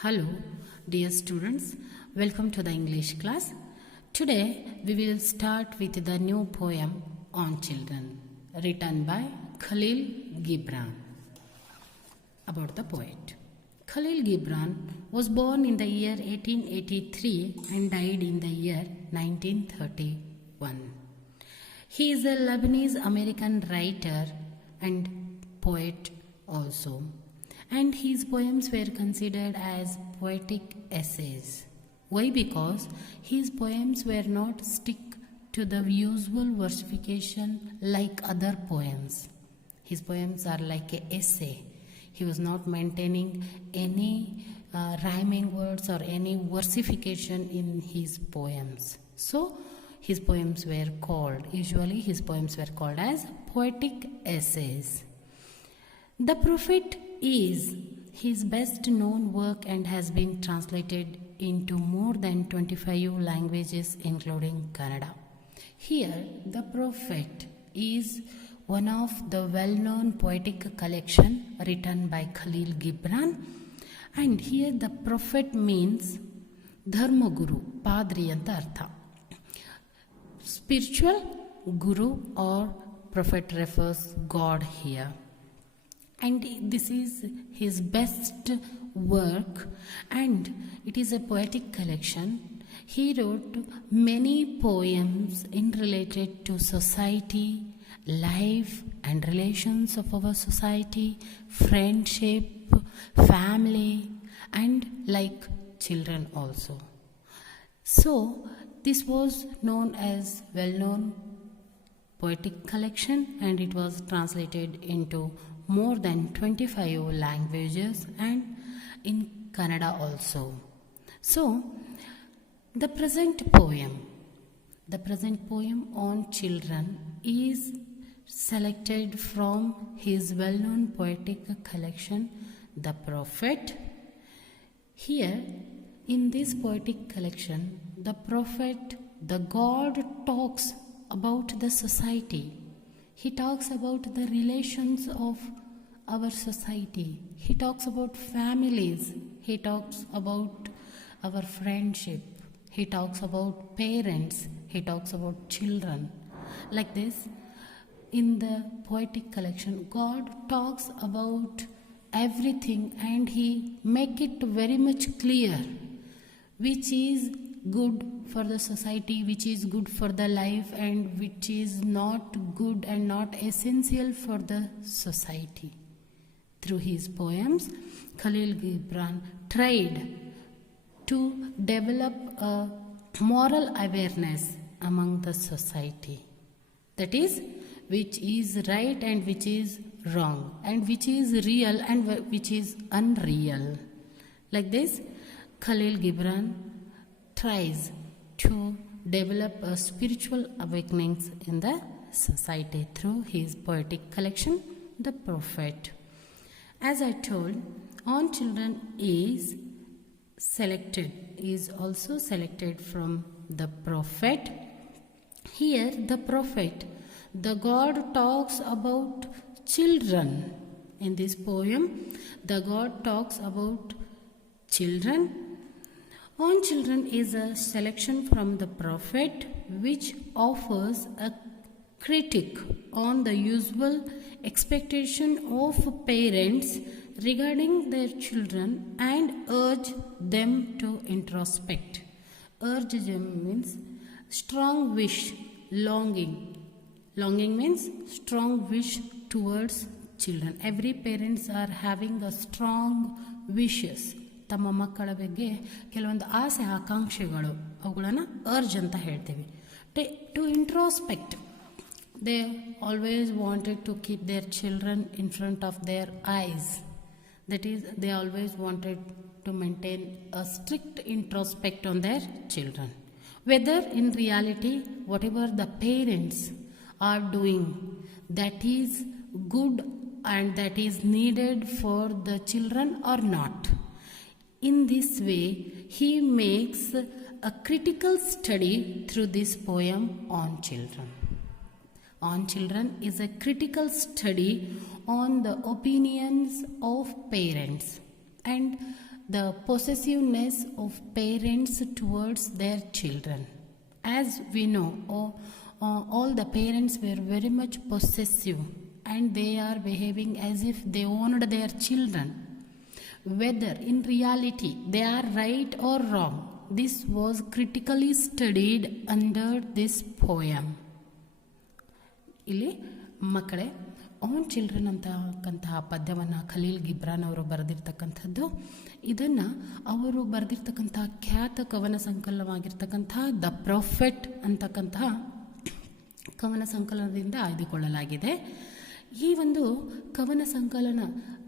Hello, dear students. Welcome to the English class. Today we will start with the new poem on children written by Khalil Gibran. About the poet. Khalil Gibran was born in the year 1883 and died in the year 1931. He is a Lebanese American writer and poet also, and his poems were considered as poetic essays. Why? Because his poems were not stick to the usual versification like other poems. His poems are like an essay. He was not maintaining any rhyming words or any versification in his poems. So his poems were called as poetic essays. The Prophet is his best known work and has been translated into more than 25 languages including Kannada. Here, The Prophet is one of the well-known poetic collection written by Khalil Gibran, and here the Prophet means Dharma Guru, Padri anta artha. Spiritual Guru or Prophet refers God here. And this is his best work, and it is a poetic collection. He wrote many poems in related to society, life and relations of our society, friendship, family, and like children also. So this was known as well-known poetic collection, and it was translated into more than 25 languages and in Kannada also. So, the present poem on children is selected from his well-known poetic collection, The Prophet. Here, in this poetic collection, the Prophet, the God, talks about the society. He talks about the relations of our society. He talks about families. He talks about our friendship. He talks about parents. He talks about children. Like this, in the poetic collection, God talks about everything and he make it very much clear which is good for the society, which is good for the life, and which is not good and not essential for the society. Through his poems, Khalil Gibran tried to develop a moral awareness among the society. That is, which is right and which is wrong, and which is real and which is unreal. Like this, Khalil Gibran tries to develop a spiritual awakenings in the society through his poetic collection, The Prophet. As I told, On Children is also selected from The Prophet. Here, The Prophet, the God talks about children. In this poem, the God talks about children. On Children is a selection from The Prophet which offers a critique on the usual expectation of parents regarding their children and urge them to introspect. Urge them means strong wish, longing. Longing means strong wish towards children. Every parents are having a strong wishes. ತಮ್ಮ ಮಕ್ಕಳ ಬಗ್ಗೆ ಕೆಲವೊಂದು ಆಸೆ ಆಕಾಂಕ್ಷೆಗಳು, ಅವುಗಳನ್ನು urge ಅಂತ ಹೇಳ್ತೀವಿ. To introspect, they always wanted to keep their children in front of their eyes. That is, they always wanted to maintain a strict introspect on their children. Whether in reality whatever the parents are doing, that is good and that is needed for the children or not. In this way, he makes a critical study through this poem On Children. On Children is a critical study on the opinions of parents, and the possessiveness of parents towards their children. As we know, all the parents were very much possessive and they are behaving as if they owned their children. Whether in reality they are right or wrong, this was critically studied under this poem. ಇಲ್ಲಿ ಮಕ್ಕಳೇ, own children ಅಂತಕ್ಕಂತಹ ಪದ್ಯವನ್ನು Khaleel Gibran ಅವರು ಬರೆದಿರ್ತಕ್ಕಂಥದ್ದು. ಇದನ್ನು ಅವರು ಬರೆದಿರ್ತಕ್ಕಂತಹ ಖ್ಯಾತ ಕವನ ಸಂಕಲನವಾಗಿರ್ತಕ್ಕಂತಹ the prophet ಅಂತಕ್ಕಂತಹ ಕವನ ಸಂಕಲನದಿಂದ ಆಯ್ದುಕೊಳ್ಳಲಾಗಿದೆ. ಈ ಒಂದು ಕವನ ಸಂಕಲನ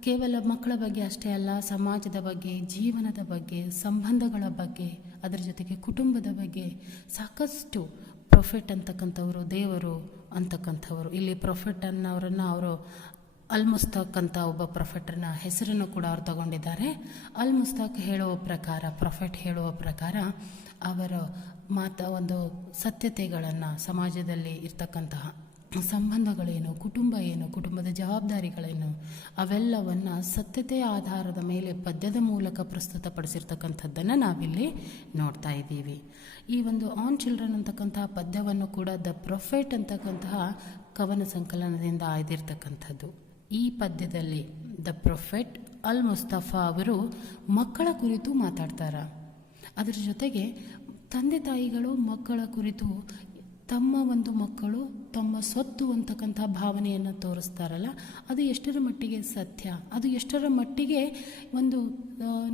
ಕೇವಲ ಮಕ್ಕಳ ಬಗ್ಗೆ ಅಷ್ಟೇ ಅಲ್ಲ, ಸಮಾಜದ ಬಗ್ಗೆ, ಜೀವನದ ಬಗ್ಗೆ, ಸಂಬಂಧಗಳ ಬಗ್ಗೆ, ಅದರ ಜೊತೆಗೆ ಕುಟುಂಬದ ಬಗ್ಗೆ ಸಾಕಷ್ಟು ಪ್ರೊಫೆಟ್ ಅಂತಕ್ಕಂಥವರು, ದೇವರು ಅಂತಕ್ಕಂಥವರು. ಇಲ್ಲಿ ಪ್ರೊಫೆಟ್ ಅನ್ನೋರನ್ನು ಅವರು ಅಲ್ ಮುಸ್ತಾಕ್ ಅಂತ ಒಬ್ಬ ಪ್ರೊಫೆಟರ್ನ ಹೆಸರನ್ನು ಕೂಡ ಅವರು ತಗೊಂಡಿದ್ದಾರೆ. ಅಲ್ ಮುಸ್ತಾಕ್ ಹೇಳುವ ಪ್ರಕಾರ, ಪ್ರೊಫೆಟ್ ಹೇಳುವ ಪ್ರಕಾರ, ಅವರ ಒಂದು ಸತ್ಯತೆಗಳನ್ನು, ಸಮಾಜದಲ್ಲಿ ಇರ್ತಕ್ಕಂತಹ ಸಂಬಂಧಗಳೇನು, ಕುಟುಂಬ ಏನು, ಕುಟುಂಬದ ಜವಾಬ್ದಾರಿಗಳೇನು, ಅವೆಲ್ಲವನ್ನು ಸತ್ಯತೆಯ ಆಧಾರದ ಮೇಲೆ ಪದ್ಯದ ಮೂಲಕ ಪ್ರಸ್ತುತಪಡಿಸಿರ್ತಕ್ಕಂಥದ್ದನ್ನು ನಾವಿಲ್ಲಿ ನೋಡ್ತಾ ಇದ್ದೀವಿ. ಈ ಒಂದು ಆನ್ ಚಿಲ್ಡ್ರನ್ ಅಂತಕ್ಕಂತಹ ಪದ್ಯವನ್ನು ಕೂಡ ದ ಪ್ರೊಫೆಟ್ ಅಂತಕ್ಕಂತಹ ಕವನ ಸಂಕಲನದಿಂದ ಆಯ್ದಿರ್ತಕ್ಕಂಥದ್ದು. ಈ ಪದ್ಯದಲ್ಲಿ ದ ಪ್ರೊಫೆಟ್ ಅಲ್ ಮುಸ್ತಫಾ ಅವರು ಮಕ್ಕಳ ಕುರಿತು ಮಾತಾಡ್ತಾರೆ. ಅದರ ಜೊತೆಗೆ ತಂದೆ ತಾಯಿಗಳು ಮಕ್ಕಳ ಕುರಿತು ತಮ್ಮ ಒಂದು ಮಕ್ಕಳು ತಮ್ಮ ಸೊತ್ತು ಅಂತಕ್ಕಂಥ ಭಾವನೆಯನ್ನು ತೋರಿಸ್ತಾರಲ್ಲ, ಅದು ಎಷ್ಟರ ಮಟ್ಟಿಗೆ ಸತ್ಯ, ಅದು ಎಷ್ಟರ ಮಟ್ಟಿಗೆ ಒಂದು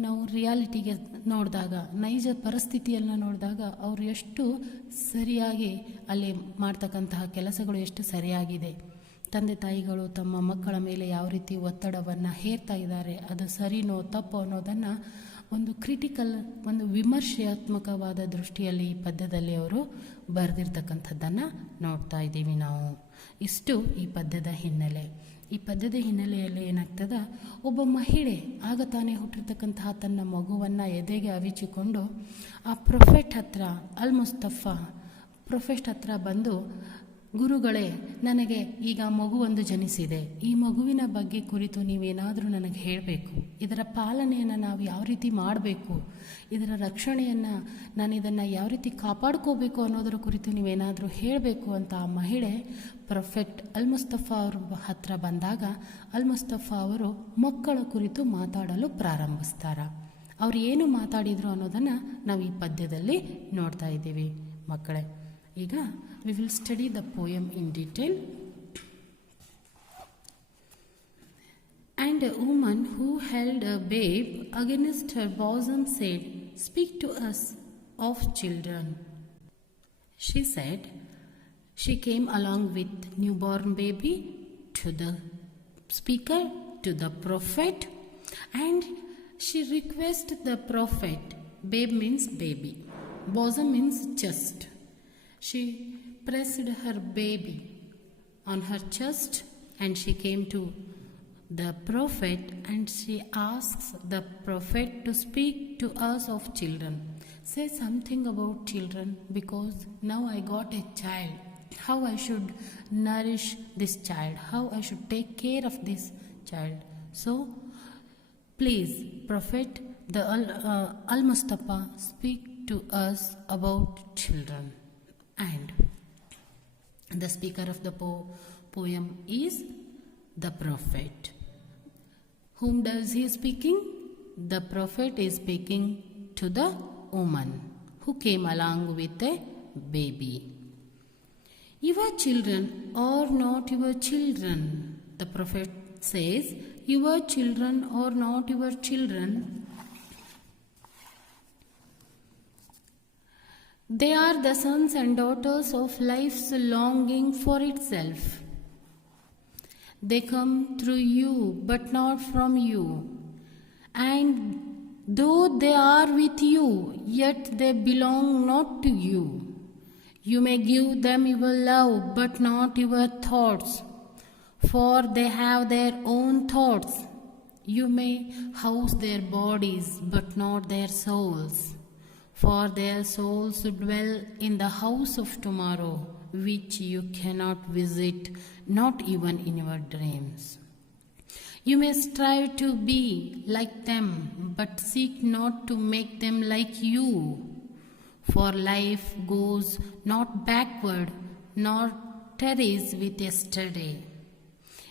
ನಾವು ರಿಯಾಲಿಟಿಗೆ ನೋಡಿದಾಗ, ನೈಜ ಪರಿಸ್ಥಿತಿಯನ್ನು ನೋಡಿದಾಗ ಅವರು ಎಷ್ಟು ಸರಿಯಾಗಿ ಅಲ್ಲಿ ಮಾಡ್ತಕ್ಕಂತಹ ಕೆಲಸಗಳು ಎಷ್ಟು ಸರಿಯಾಗಿದೆ, ತಂದೆ ತಾಯಿಗಳು ತಮ್ಮ ಮಕ್ಕಳ ಮೇಲೆ ಯಾವ ರೀತಿ ಒತ್ತಡವನ್ನು ಹೇರ್ತಾ ಇದ್ದಾರೆ, ಅದು ಸರಿನೋ ತಪ್ಪೋ ಅನ್ನೋದನ್ನು ಒಂದು ಕ್ರಿಟಿಕಲ್, ಒಂದು ವಿಮರ್ಶಾತ್ಮಕವಾದ ದೃಷ್ಟಿಯಲ್ಲಿ ಈ ಪದ್ಯದಲ್ಲಿ ಅವರು ಬರೆದಿರ್ತಕ್ಕಂಥದ್ದನ್ನು ನೋಡ್ತಾ ಇದ್ದೀವಿ ನಾವು. ಇಷ್ಟು ಈ ಪದ್ಯದ ಹಿನ್ನೆಲೆ. ಈ ಪದ್ಯದ ಹಿನ್ನೆಲೆಯಲ್ಲಿ ಏನಾಗ್ತದೆ, ಒಬ್ಬ ಮಹಿಳೆ ಆಗ ತಾನೇ ಹುಟ್ಟಿರ್ತಕ್ಕಂತಹ ತನ್ನ ಮಗುವನ್ನು ಎದೆಗೆ ಅವಿಚಿಕೊಂಡು ಆ ಪ್ರೊಫೆಟ್ ಹತ್ರ, ಅಲ್ ಮುಸ್ತಫಾ ಪ್ರೊಫೆಟ್ ಹತ್ರ ಬಂದು, ಗುರುಗಳೇ, ನನಗೆ ಈಗ ಮಗುವೊಂದು ಜನಿಸಿದೆ, ಈ ಮಗುವಿನ ಬಗ್ಗೆ ಕುರಿತು ನೀವೇನಾದರೂ ನನಗೆ ಹೇಳಬೇಕು, ಇದರ ಪಾಲನೆಯನ್ನು ನಾವು ಯಾವ ರೀತಿ ಮಾಡಬೇಕು, ಇದರ ರಕ್ಷಣೆಯನ್ನು ನಾನು ಇದನ್ನು ಯಾವ ರೀತಿ ಕಾಪಾಡ್ಕೋಬೇಕು ಅನ್ನೋದರ ಕುರಿತು ನೀವೇನಾದರೂ ಹೇಳಬೇಕು ಅಂತ ಆ ಮಹಿಳೆ ಪ್ರೊಫೆಟ್ ಅಲ್ ಮುಸ್ತಫಾ ಅವ್ರ ಹತ್ರ ಬಂದಾಗ, ಅಲ್ ಮುಸ್ತಫಾ ಅವರು ಮಕ್ಕಳ ಕುರಿತು ಮಾತಾಡಲು ಪ್ರಾರಂಭಿಸ್ತಾರೆ. ಅವ್ರು ಏನು ಮಾತಾಡಿದರು ಅನ್ನೋದನ್ನು ನಾವು ಈ ಪದ್ಯದಲ್ಲಿ ನೋಡ್ತಾ ಇದ್ದೀವಿ ಮಕ್ಕಳೇ. ಈಗ we will study the poem in detail. And a woman who held a babe against her bosom said, "Speak to us of children." She said, she came along with newborn baby to the speaker, to the prophet, and she requested the prophet. Babe means baby, bosom means chest. She pressed her baby on her chest and she came to the prophet and she asks the prophet to speak to us of children. Say something about children, because now I got a child. How I should nourish this child, how I should take care of this child. So please, Prophet Al Mustafa, speak to us about children. And the speaker of the poem is the prophet. Whom does he speaking? The prophet is speaking to the woman who came along with a baby. Your children are not your children. The prophet says, your children are not your children. They are the sons and daughters of life's longing for itself. They come through you, but not from you. And though they are with you, yet they belong not to you. You may give them your love, but not your thoughts, for they have their own thoughts. You may house their bodies, but not their souls. For their souls dwell in the house of tomorrow, which you cannot visit, not even in your dreams. You may strive to be like them, but seek not to make them like you. For life goes not backward, nor tarries with yesterday.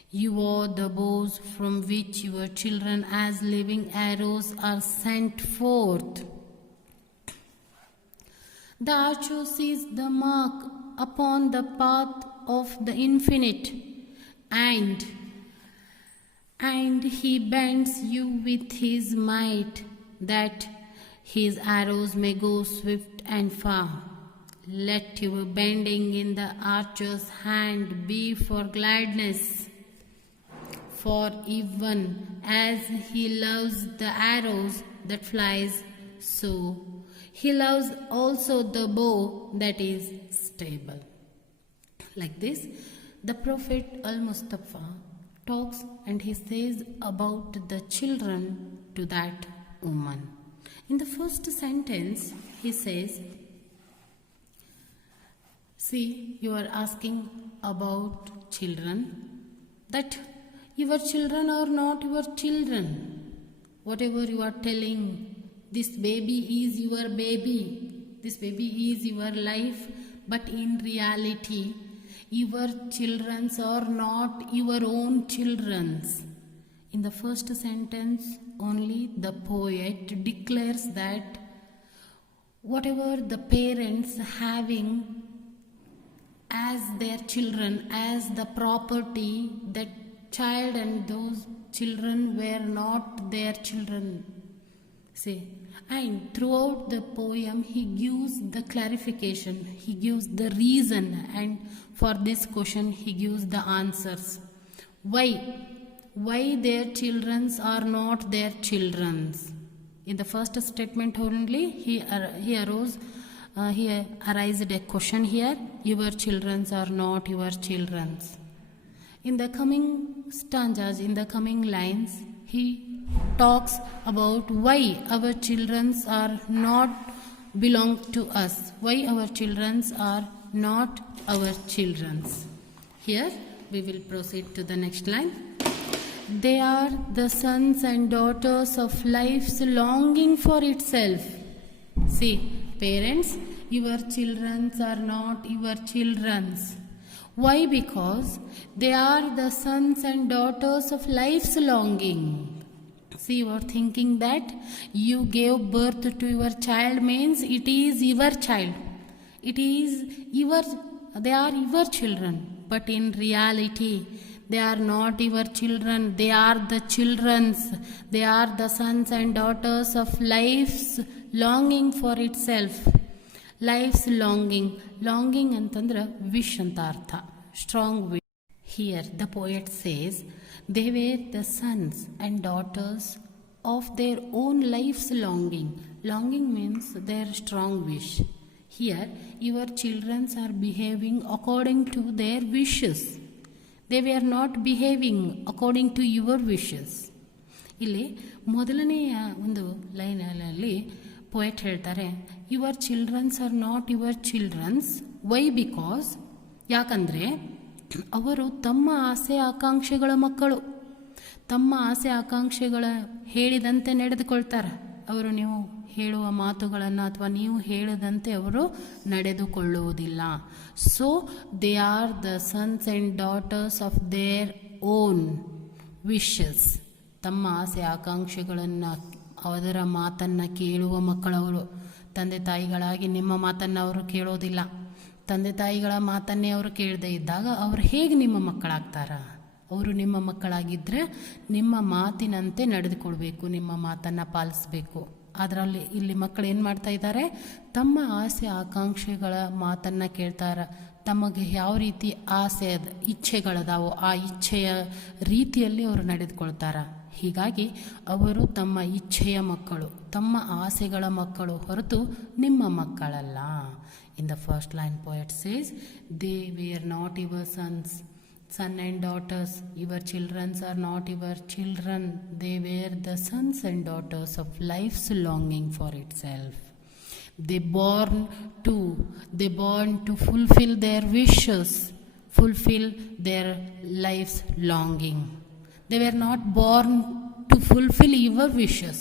You are the bows from which your children as living arrows are sent forth. The archer sees the mark upon the path of the infinite, and he bends you with his might, that his arrows may go swift and far. Let your bending in the archer's hand be for gladness, for even as he loves the arrows that flies, so he loves also the bow that is stable. Like this, the Prophet Al-Mustafa talks and he says about the children to that woman. In the first sentence, he says, see, you are asking about children, that your children are not your children. Whatever you are telling, this baby is your baby, this baby is your life, but in reality, your children are not your own children. In the first sentence, only the poet declares that whatever the parents having as their children, as the property, that child and those children were not their children. See, and throughout the poem he gives the clarification, he gives the reason, and for this question he gives the answers. Why their children are not their children? In the first statement only he arised a question here, your children are not your children. In the coming stanzas, in the coming lines, he talks about why our children are not belong to us, why our children are not our children. Here we will proceed to the next line. They are the sons and daughters of life's longing for itself. See, parents, your children are not your children. Why? Because they are the sons and daughters of life's longing. See, you are thinking that you gave birth to your child means it is your child. It is they are your children. But in reality, they are not your children. They are the children's. They are the sons and daughters of life's longing for itself. Life's longing. Longing antandra wish anta artha. Strong wish. Here the poet says, they were the sons and daughters of their own life's longing. Longing means their strong wish. Here, your children are behaving according to their wishes. They were not behaving according to your wishes. ಇಲ್ಲಿ ಮೊದಲನೆಯ ಒಂದು ಲೈನಲ್ಲಿ poet ಹೇಳ್ತಾರೆ, your childrens are not your childrens. Why? Because, ಯಾಕಂದರೆ ಅವರು ತಮ್ಮ ಆಸೆ ಆಕಾಂಕ್ಷೆಗಳ ಮಕ್ಕಳು. ತಮ್ಮ ಆಸೆ ಆಕಾಂಕ್ಷೆಗಳ ಹೇಳಿದಂತೆ ನಡೆದುಕೊಳ್ತಾರೆ. ಅವರು ನೀವು ಹೇಳುವ ಮಾತುಗಳನ್ನು ಅಥವಾ ನೀವು ಹೇಳಿದಂತೆ ಅವರು ನಡೆದುಕೊಳ್ಳುವುದಿಲ್ಲ. So they are the sons and daughters of their own wishes. ತಮ್ಮ ಆಸೆ ಆಕಾಂಕ್ಷೆಗಳನ್ನು ಅದರ ಮಾತನ್ನು ಕೇಳುವ ಮಕ್ಕಳವರು. ತಂದೆ ತಾಯಿಗಳಾಗಿ ನಿಮ್ಮ ಮಾತನ್ನು ಅವರು ಕೇಳೋದಿಲ್ಲ. ತಂದೆ ತಾಯಿಗಳ ಮಾತನ್ನೇ ಅವರು ಕೇಳದೇ ಇದ್ದಾಗ ಅವರು ಹೇಗೆ ನಿಮ್ಮ ಮಕ್ಕಳಾಗ್ತಾರ? ಅವರು ನಿಮ್ಮ ಮಕ್ಕಳಾಗಿದ್ದರೆ ನಿಮ್ಮ ಮಾತಿನಂತೆ ನಡೆದುಕೊಳ್ಬೇಕು, ನಿಮ್ಮ ಮಾತನ್ನು ಪಾಲಿಸಬೇಕು. ಅದರಲ್ಲಿ ಇಲ್ಲಿ ಮಕ್ಕಳು ಏನು ಮಾಡ್ತಾ ಇದ್ದಾರೆ? ತಮ್ಮ ಆಸೆ ಆಕಾಂಕ್ಷೆಗಳ ಮಾತನ್ನು ಕೇಳ್ತಾರೆ. ತಮಗೆ ಯಾವ ರೀತಿ ಆಸೆ ಇಚ್ಛೆಗಳದಾವೋ ಆ ಇಚ್ಛೆಯ ರೀತಿಯಲ್ಲಿ ಅವರು ನಡೆದುಕೊಳ್ತಾರೆ. ಹೀಗಾಗಿ ಅವರು ತಮ್ಮ ಇಚ್ಛೆಯ ಮಕ್ಕಳು, ತಮ್ಮ ಆಸೆಗಳ ಮಕ್ಕಳು ಹೊರತು ನಿಮ್ಮ ಮಕ್ಕಳಲ್ಲ. In the first line poet says, they were not your sons, son and daughters. Your children are not your children. They were the sons and daughters of life's longing for itself. They born to fulfill their wishes, fulfill their life's longing. They were not born to fulfill your wishes.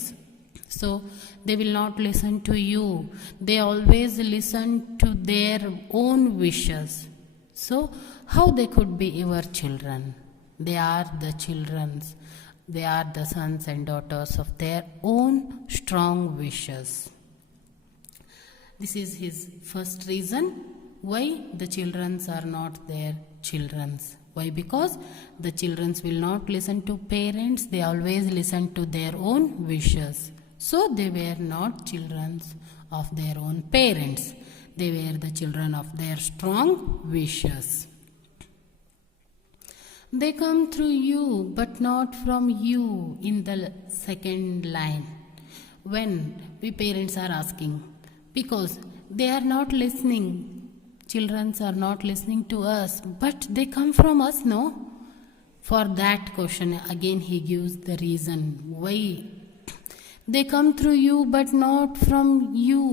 So they will not listen to you. They always listen to their own wishes. So how they could be your children? They are the children's. They are the sons and daughters of their own strong wishes. This is his first reason why the children are not their children's. Why? Because the children will not listen to parents. They always listen to their own wishes. So they were not children of their own parents. They were the children of their strong wishes. They come through you, but not from you, in the second line. When we parents are asking, because they are not listening, children are not listening to us, but they come from us, no? For that question, again he gives the reason why. They come through you, but not from you.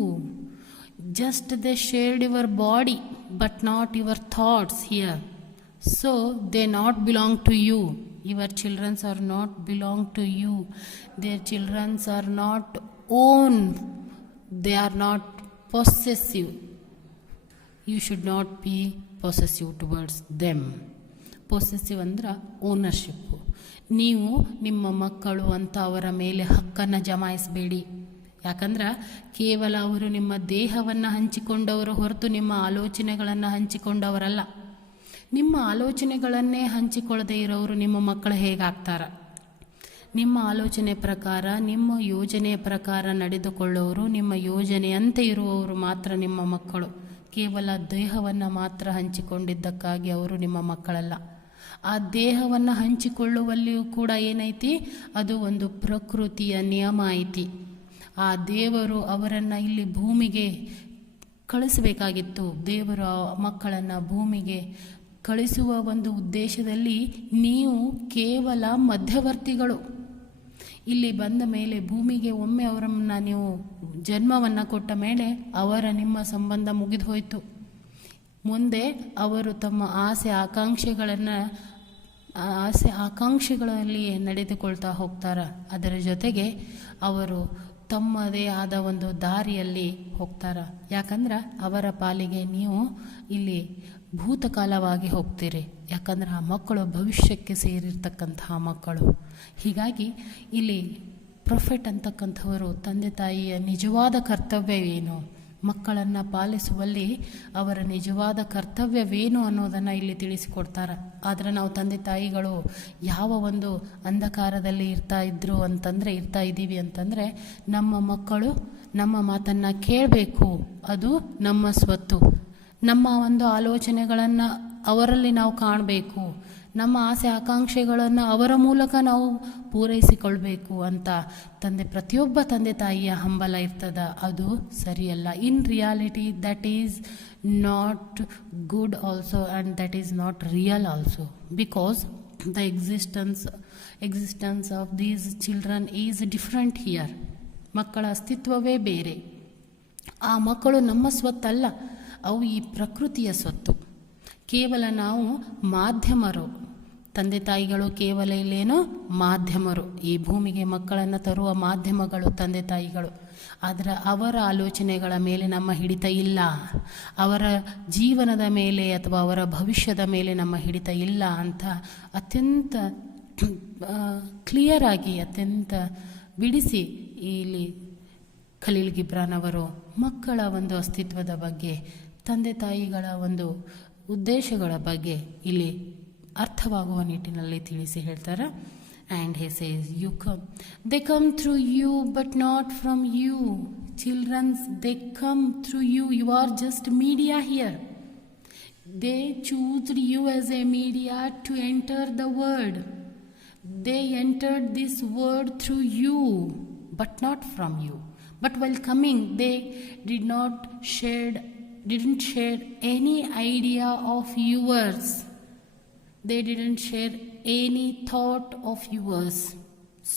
Just they shared your body, but not your thoughts here. So they not belong to you. Your children are not belong to you. Their children are not own. They are not possessive. You should not be possessive towards them. Possessive ಅಂದ್ರೆ ownership. ನೀವು ನಿಮ್ಮ ಮಕ್ಕಳು ಅಂತ ಅವರ ಮೇಲೆ ಹಕ್ಕನ್ನು ಜಮಾಯಿಸಬೇಡಿ. ಯಾಕಂದ್ರೆ ಕೇವಲ ಅವರು ನಿಮ್ಮ ದೇಹವನ್ನು ಹಂಚಿಕೊಂಡವರು ಹೊರತು ನಿಮ್ಮ ಆಲೋಚನೆಗಳನ್ನು ಹಂಚಿಕೊಂಡವರಲ್ಲ. ನಿಮ್ಮ ಆಲೋಚನೆಗಳನ್ನೇ ಹಂಚಿಕೊಳ್ಳದೆ ಇರೋರು ನಿಮ್ಮ ಮಕ್ಕಳು ಹೇಗಾಗ್ತಾರ? ನಿಮ್ಮ ಆಲೋಚನೆ ಪ್ರಕಾರ, ನಿಮ್ಮ ಯೋಜನೆಯ ಪ್ರಕಾರ ನಡೆದುಕೊಳ್ಳೋರು, ನಿಮ್ಮ ಯೋಜನೆಯಂತೆ ಇರುವವರು ಮಾತ್ರ ನಿಮ್ಮ ಮಕ್ಕಳು. ಕೇವಲ ದೇಹವನ್ನು ಮಾತ್ರ ಹಂಚಿಕೊಂಡಿದ್ದಕ್ಕಾಗಿ ಅವರು ನಿಮ್ಮ ಮಕ್ಕಳಲ್ಲ. ಆ ದೇಹವನ್ನು ಹಂಚಿಕೊಳ್ಳುವಲ್ಲಿಯೂ ಕೂಡ ಏನೈತಿ, ಅದು ಒಂದು ಪ್ರಕೃತಿಯ ನಿಯಮ ಐತಿ. ಆ ದೇವರು ಅವರನ್ನು ಇಲ್ಲಿ ಭೂಮಿಗೆ ಕಳಿಸಬೇಕಾಗಿತ್ತು. ದೇವರು ಮಕ್ಕಳನ್ನು ಭೂಮಿಗೆ ಕಳಿಸುವ ಒಂದು ಉದ್ದೇಶದಲ್ಲಿ ನೀವು ಕೇವಲ ಮಧ್ಯವರ್ತಿಗಳು. ಇಲ್ಲಿ ಬಂದ ಮೇಲೆ ಭೂಮಿಗೆ ಒಮ್ಮೆ ಅವರನ್ನು ನೀವು ಜನ್ಮವನ್ನು ಕೊಟ್ಟ ಮೇಲೆ ಅವರ ನಿಮ್ಮ ಸಂಬಂಧ ಮುಗಿದು ಹೋಯಿತು. ಮುಂದೆ ಅವರು ತಮ್ಮ ಆಸೆ ಆಕಾಂಕ್ಷೆಗಳಲ್ಲಿ ನಡೆದುಕೊಳ್ತಾ ಹೋಗ್ತಾರೆ. ಅದರ ಜೊತೆಗೆ ಅವರು ತಮ್ಮದೇ ಆದ ಒಂದು ದಾರಿಯಲ್ಲಿ ಹೋಗ್ತಾರೆ. ಯಾಕಂದ್ರೆ ಅವರ ಪಾಲಿಗೆ ನೀವು ಇಲ್ಲಿ ಭೂತಕಾಲವಾಗಿ ಹೋಗ್ತೀರಿ. ಯಾಕಂದ್ರೆ ಆ ಮಕ್ಕಳು ಭವಿಷ್ಯಕ್ಕೆ ಸೇರಿರ್ತಕ್ಕಂತಹ ಮಕ್ಕಳು. ಹೀಗಾಗಿ ಇಲ್ಲಿ ಪ್ರೊಫೆಟ್ ಅಂತಕ್ಕಂಥವರು ತಂದೆ ತಾಯಿಯ ನಿಜವಾದ ಕರ್ತವ್ಯವೇನು, ಮಕ್ಕಳನ್ನು ಪಾಲಿಸುವಲ್ಲಿ ಅವರ ನಿಜವಾದ ಕರ್ತವ್ಯವೇನು ಅನ್ನೋದನ್ನು ಇಲ್ಲಿ ತಿಳಿಸಿಕೊಡ್ತಾರೆ. ಆದರೆ ನಾವು ತಂದೆ ತಾಯಿಗಳು ಯಾವ ಒಂದು ಅಂಧಕಾರದಲ್ಲಿ ಇರ್ತಾ ಇದ್ದೀವಿ ಅಂತಂದರೆ ನಮ್ಮ ಮಕ್ಕಳು ನಮ್ಮ ಮಾತನ್ನು ಕೇಳಬೇಕು. ಅದು ನಮ್ಮ ಸ್ವತ್ತು. ನಮ್ಮ ಒಂದು ಆಲೋಚನೆಗಳನ್ನು ಅವರಲ್ಲಿ ನಾವು ಕಾಣಬೇಕು. ನಮ್ಮ ಆಸೆ ಆಕಾಂಕ್ಷೆಗಳನ್ನು ಅವರ ಮೂಲಕ ನಾವು ಪೂರೈಸಿಕೊಳ್ಬೇಕು ಅಂತ ಪ್ರತಿಯೊಬ್ಬ ತಂದೆ ತಾಯಿಯ ಹಂಬಲ ಇರ್ತದ. ಅದು ಸರಿಯಲ್ಲ. In reality that is not good also and that is not real also, because the existence of these children is different here. ಮಕ್ಕಳ ಅಸ್ತಿತ್ವವೇ ಬೇರೆ. ಆ ಮಕ್ಕಳು ನಮ್ಮ ಸ್ವತ್ತಲ್ಲ, ಅವು ಈ ಪ್ರಕೃತಿಯ ಸ್ವತ್ತು. ಕೇವಲ ನಾವು ಮಾಧ್ಯಮರು. ತಂದೆ ತಾಯಿಗಳು ಕೇವಲ ಇಲ್ಲೇನೋ ಮಾಧ್ಯಮರು. ಈ ಭೂಮಿಗೆ ಮಕ್ಕಳನ್ನು ತರುವ ಮಾಧ್ಯಮಗಳು ತಂದೆ ತಾಯಿಗಳು. ಆದರೆ ಅವರ ಆಲೋಚನೆಗಳ ಮೇಲೆ ನಮ್ಮ ಹಿಡಿತ ಇಲ್ಲ. ಅವರ ಜೀವನದ ಮೇಲೆ ಅಥವಾ ಅವರ ಭವಿಷ್ಯದ ಮೇಲೆ ನಮ್ಮ ಹಿಡಿತ ಇಲ್ಲ ಅಂತ ಅತ್ಯಂತ ಕ್ಲಿಯರ್ ಆಗಿ, ಅತ್ಯಂತ ಬಿಡಿಸಿ ಇಲ್ಲಿ ಖಲೀಲ್ ಗಿಬ್ರಾನ್ ಅವರು ಮಕ್ಕಳ ಒಂದು ಅಸ್ತಿತ್ವದ ಬಗ್ಗೆ, ತಂದೆ ತಾಯಿಗಳ ಒಂದು ಉದ್ದೇಶಗಳ ಬಗ್ಗೆ ಇಲ್ಲಿ ಅರ್ಥವಾಗುವ ನಿಟ್ಟಿನಲ್ಲಿ ತಿಳಿಸಿ ಹೇಳ್ತಾರೆ. And he says they come through you but not from you. Childrens, they come through you. You are just media here. They choosed you as a media to enter the world. They entered this world through you but not from you. But while coming, they didn't share any idea of yours. They didn't share any thought of yours.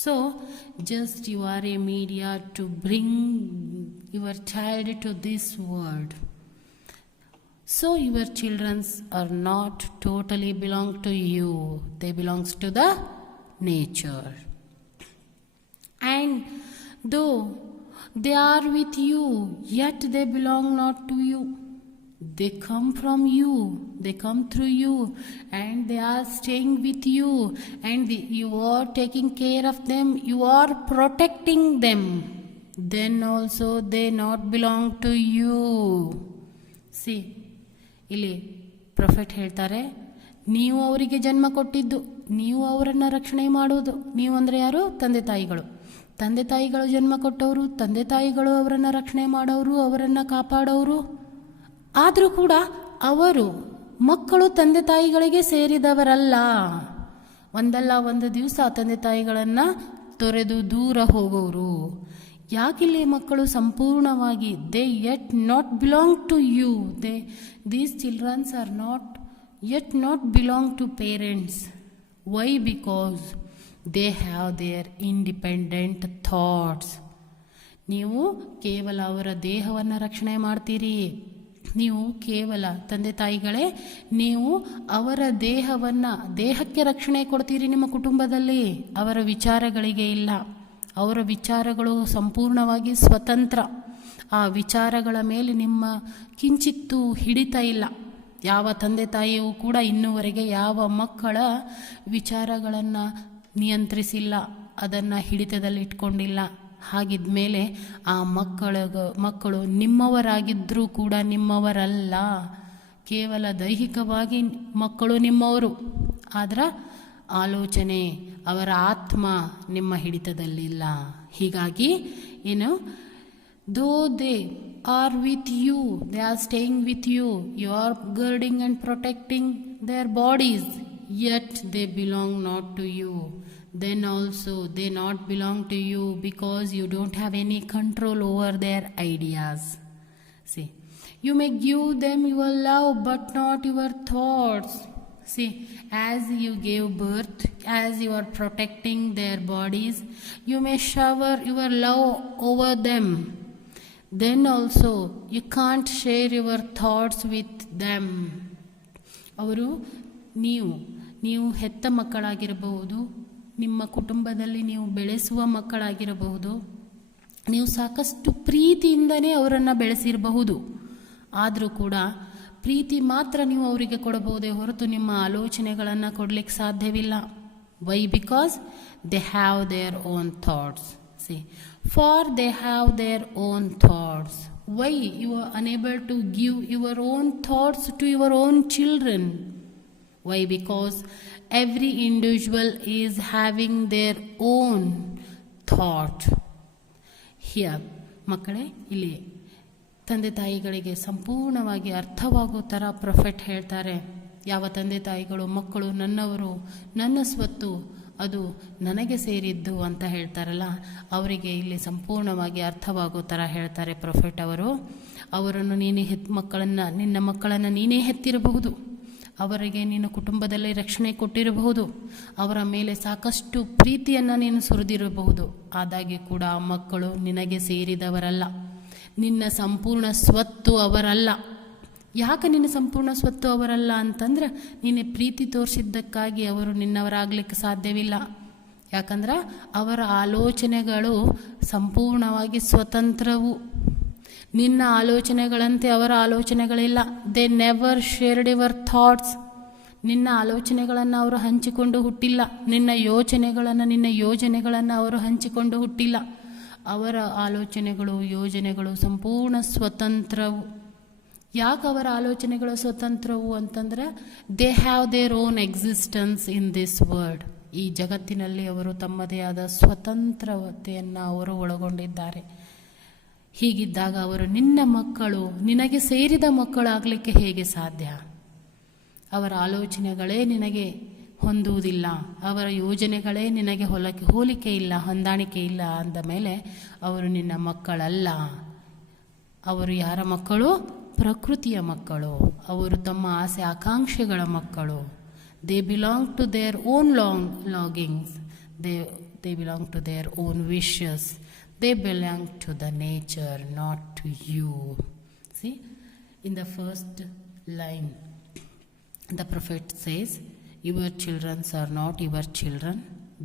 So, just you are a media to bring your child to this world. So, your children are not totally belong to you. They belongs to the nature. And though they are with you, yet they belong not to you. They come from you, they come through you, and they are staying with you, and you are taking care of them, you are protecting them. Then also they not belong to you. See, ಇಲ್ಲಿ prophet ಹೇಳ್ತಾರೆ, ನೀವು ಅವರಿಗೆ ಜನ್ಮ ಕೊಟ್ಟಿದ್ದು, ನೀವು ಅವರನ್ನು ರಕ್ಷಣೆ ಮಾಡೋದು. ನೀವು ಅಂದರೆ ಯಾರು? ತಂದೆ ತಾಯಿಗಳು. ತಂದೆ ತಾಯಿಗಳು ಜನ್ಮ ಕೊಟ್ಟವರು, ತಂದೆ ತಾಯಿಗಳು ಅವರನ್ನು ರಕ್ಷಣೆ ಮಾಡೋರು, ಅವರನ್ನು ಕಾಪಾಡೋರು. ಆದರೂ ಕೂಡ ಅವರು ಮಕ್ಕಳು ತಂದೆ ತಾಯಿಗಳಿಗೆ ಸೇರಿದವರಲ್ಲ. ಒಂದಲ್ಲ ಒಂದು ದಿವಸ ತಂದೆ ತಾಯಿಗಳನ್ನು ತೊರೆದು ದೂರ ಹೋಗೋರು. ಯಾಕಿಲ್ಲಿ ಮಕ್ಕಳು ಸಂಪೂರ್ಣವಾಗಿ they yet not belong to you, these childrens are yet not belong to parents. Why? Because they have their independent thoughts. ನೀವು ಕೇವಲ ಅವರ ದೇಹವನ್ನು ರಕ್ಷಣೆ ಮಾಡ್ತೀರಿ. ನೀವು ಕೇವಲ ತಂದೆ ತಾಯಿಗಳೇ, ನೀವು ಅವರ ದೇಹಕ್ಕೆ ರಕ್ಷಣೆ ಕೊಡ್ತೀರಿ ನಿಮ್ಮ ಕುಟುಂಬದಲ್ಲಿ. ಅವರ ವಿಚಾರಗಳಿಗೆ ಇಲ್ಲ. ಅವರ ವಿಚಾರಗಳು ಸಂಪೂರ್ಣವಾಗಿ ಸ್ವತಂತ್ರ. ಆ ವಿಚಾರಗಳ ಮೇಲೆ ನಿಮ್ಮ ಕಿಂಚಿತ್ತೂ ಹಿಡಿತ ಇಲ್ಲ. ಯಾವ ತಂದೆ ತಾಯಿಯೂ ಕೂಡ ಇನ್ನೂವರೆಗೆ ಯಾವ ಮಕ್ಕಳ ವಿಚಾರಗಳನ್ನು ನಿಯಂತ್ರಿಸಿಲ್ಲ, ಅದನ್ನು ಹಿಡಿತದಲ್ಲಿ ಇಟ್ಕೊಂಡಿಲ್ಲ. ಹಾಗಿದ್ಮೇಲೆ ಆ ಮಕ್ಕಳು ನಿಮ್ಮವರಾಗಿದ್ದರೂ ಕೂಡ ನಿಮ್ಮವರಲ್ಲ. ಕೇವಲ ದೈಹಿಕವಾಗಿ ಮಕ್ಕಳು ನಿಮ್ಮವರು, ಆದ್ರೆ ಆಲೋಚನೆ, ಅವರ ಆತ್ಮ ನಿಮ್ಮ ಹಿಡಿತದಲ್ಲಿಲ್ಲ. ಹೀಗಾಗಿ though they are with you, they are staying with you, you are girding and protecting their bodies, yet they belong not to you. Then also they not belong to you because you don't have any control over their ideas. See, you may give them your love but not your thoughts. See, as you gave birth, as you are protecting their bodies, you may shower your love over them. Then also you can't share your thoughts with them. ಅವರು ನೀವು ಹೆತ್ತ ಮಕ್ಕಳಾಗಿರಬಹುದು, ನಿಮ್ಮ ಕುಟುಂಬದಲ್ಲಿ ನೀವು ಬೆಳೆಸುವ ಮಕ್ಕಳಾಗಿರಬಹುದು, ನೀವು ಸಾಕಷ್ಟು ಪ್ರೀತಿಯಿಂದನೇ ಅವರನ್ನು ಬೆಳೆಸಿರಬಹುದು. ಆದರೂ ಕೂಡ ಪ್ರೀತಿ ಮಾತ್ರ ನೀವು ಅವರಿಗೆ ಕೊಡಬಹುದೇ ಹೊರತು ನಿಮ್ಮ ಆಲೋಚನೆಗಳನ್ನು ಕೊಡಲಿಕ್ಕೆ ಸಾಧ್ಯವಿಲ್ಲ. Why? Because they have their own thoughts. See, for they have their own thoughts. Why you are unable to give your own thoughts to your own children? Why? Because every individual is having their own thought. Here, ಮಕ್ಕಳೇ, ಇಲ್ಲಿ ತಂದೆ ತಾಯಿಗಳಿಗೆ ಸಂಪೂರ್ಣವಾಗಿ ಅರ್ಥವಾಗೋ ಥರ prophet ಹೇಳ್ತಾರೆ. ಯಾವ ತಂದೆ ತಾಯಿಗಳು ಮಕ್ಕಳು ನನ್ನವರು, ನನ್ನ ಸ್ವತ್ತು, ಅದು ನನಗೆ ಸೇರಿದ್ದು ಅಂತ ಹೇಳ್ತಾರಲ್ಲ, ಅವರಿಗೆ ಇಲ್ಲಿ ಸಂಪೂರ್ಣವಾಗಿ ಅರ್ಥವಾಗೋ ಥರ ಹೇಳ್ತಾರೆ ಪ್ರೊಫೆಟ್ ಅವರು. ಅವರನ್ನು ನಿನ್ನ ಮಕ್ಕಳನ್ನು ನೀನೇ ಹೆತ್ತಿರಬಹುದು, ಅವರಿಗೆ ನೀನು ಕುಟುಂಬದಲ್ಲಿ ರಕ್ಷಣೆ ಕೊಟ್ಟಿರಬಹುದು, ಅವರ ಮೇಲೆ ಸಾಕಷ್ಟು ಪ್ರೀತಿಯನ್ನು ನೀನು ಸುರಿದಿರಬಹುದು. ಆದಾಗ್ಯೂ ಕೂಡ ಆ ಮಕ್ಕಳು ನಿನಗೆ ಸೇರಿದವರಲ್ಲ, ನಿನ್ನ ಸಂಪೂರ್ಣ ಸ್ವತ್ತು ಅವರಲ್ಲ. ಯಾಕೆ ನಿನ್ನ ಸಂಪೂರ್ಣ ಸ್ವತ್ತು ಅವರಲ್ಲ ಅಂತಂದ್ರೆ, ನೀನೆ ಪ್ರೀತಿ ತೋರಿಸಿದ್ದಕ್ಕಾಗಿ ಅವರು ನಿನ್ನವರಾಗಲಿಕ್ಕೆ ಸಾಧ್ಯವಿಲ್ಲ. ಯಾಕಂದ್ರೆ ಅವರ ಆಲೋಚನೆಗಳು ಸಂಪೂರ್ಣವಾಗಿ ಸ್ವತಂತ್ರವು. ನಿನ್ನ ಆಲೋಚನೆಗಳಂತೆ ಅವರ ಆಲೋಚನೆಗಳಿಲ್ಲ. They never shared your thoughts. ನಿನ್ನ ಆಲೋಚನೆಗಳನ್ನು ಅವರು ಹಂಚಿಕೊಂಡು ಹುಟ್ಟಿಲ್ಲ. ನಿನ್ನ ಯೋಜನೆಗಳನ್ನು ಅವರು ಹಂಚಿಕೊಂಡು ಹುಟ್ಟಿಲ್ಲ. ಅವರ ಆಲೋಚನೆಗಳು, ಯೋಜನೆಗಳು ಸಂಪೂರ್ಣ ಸ್ವತಂತ್ರವು. ಯಾಕೆ ಅವರ ಆಲೋಚನೆಗಳು ಸ್ವತಂತ್ರವು ಅಂತಂದ್ರೆ, they have their own existence in this world. ಈ ಜಗತ್ತಿನಲ್ಲಿ ಅವರು ತಮ್ಮದೇ ಆದ ಸ್ವತಂತ್ರತೆಯನ್ನು ಅವರು ಒಳಗೊಂಡಿದ್ದಾರೆ. ಹೀಗಿದ್ದಾಗ ಅವರು ನಿನ್ನ ಮಕ್ಕಳು, ನಿನಗೆ ಸೇರಿದ ಮಕ್ಕಳಾಗಲಿಕ್ಕೆ ಹೇಗೆ ಸಾಧ್ಯ? ಅವರ ಆಲೋಚನೆಗಳೇ ನಿನಗೆ ಹೊಂದುವುದಿಲ್ಲ, ಅವರ ಯೋಜನೆಗಳೇ ನಿನಗೆ ಹೋಲಿಕೆ ಇಲ್ಲ, ಹೊಂದಾಣಿಕೆ ಇಲ್ಲ ಅಂದ ಮೇಲೆ ಅವರು ನಿನ್ನ ಮಕ್ಕಳಲ್ಲ. ಅವರು ಯಾರ ಮಕ್ಕಳು? ಪ್ರಕೃತಿಯ ಮಕ್ಕಳು. ಅವರು ತಮ್ಮ ಆಸೆ ಆಕಾಂಕ್ಷೆಗಳ ಮಕ್ಕಳು. They belong to their own longings. They belong to their own wishes. They belong to the nature, not to you. See, in the first line, the prophet says, your children are not your children.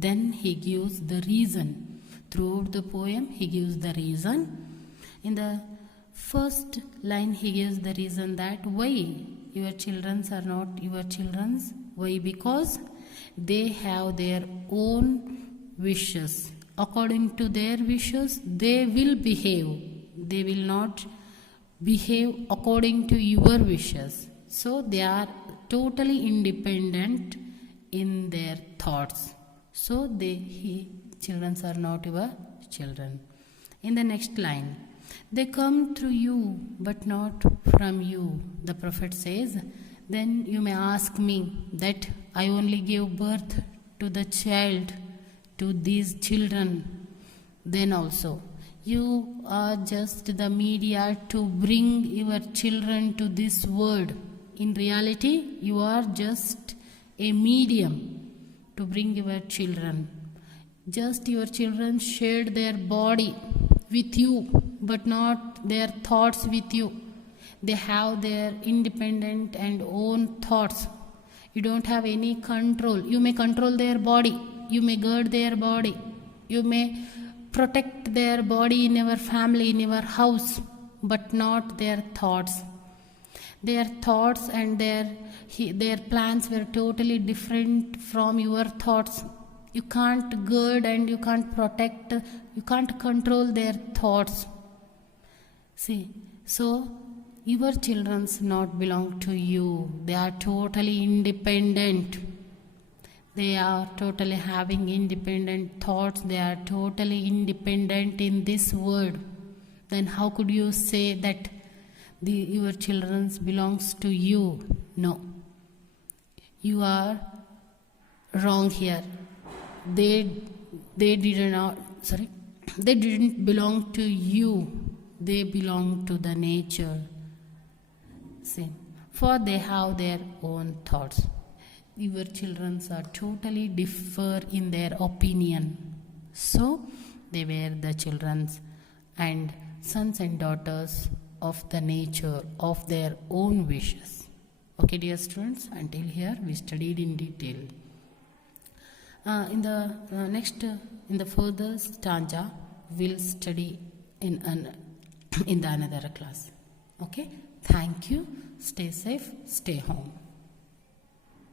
Then he gives the reason. Throughout the poem, he gives the reason. In the first line, he gives the reason that why your children are not your children. Why? Because they have their own wishes. According to their wishes, they will behave. They will not behave according to your wishes. So they are totally independent in their thoughts. So children are not your children. In the next line, they come through you but not from you. The Prophet says, then you may ask me that I only gave birth to the child, to these children. Then also, you are just the media to bring your children to this world. In reality, you are just a medium to bring your children. Just your children shared their body with you, but not their thoughts with you. They have their independent and own thoughts. You don't have any control. You may control their body. You may guard their body. You may protect their body in your family, in your house, but not their thoughts. Their thoughts and their plans were totally different from your thoughts. You can't guard and you can't protect, you can't control their thoughts. See, so your children not belong to you. They are totally independent. They are totally having independent thoughts. They are totally independent in this world. Then how could you say that your children belongs to you? No. You are wrong here. They didn't belong to you. They belong to the nature. See, for they have their own thoughts. Your children are totally differ in their opinion. So they were the children and sons and daughters of the nature, of their own wishes. Okay, dear students, until here we studied in detail. In the further stanza, we'll study in the another class. Okay, thank you. Stay safe, stay home.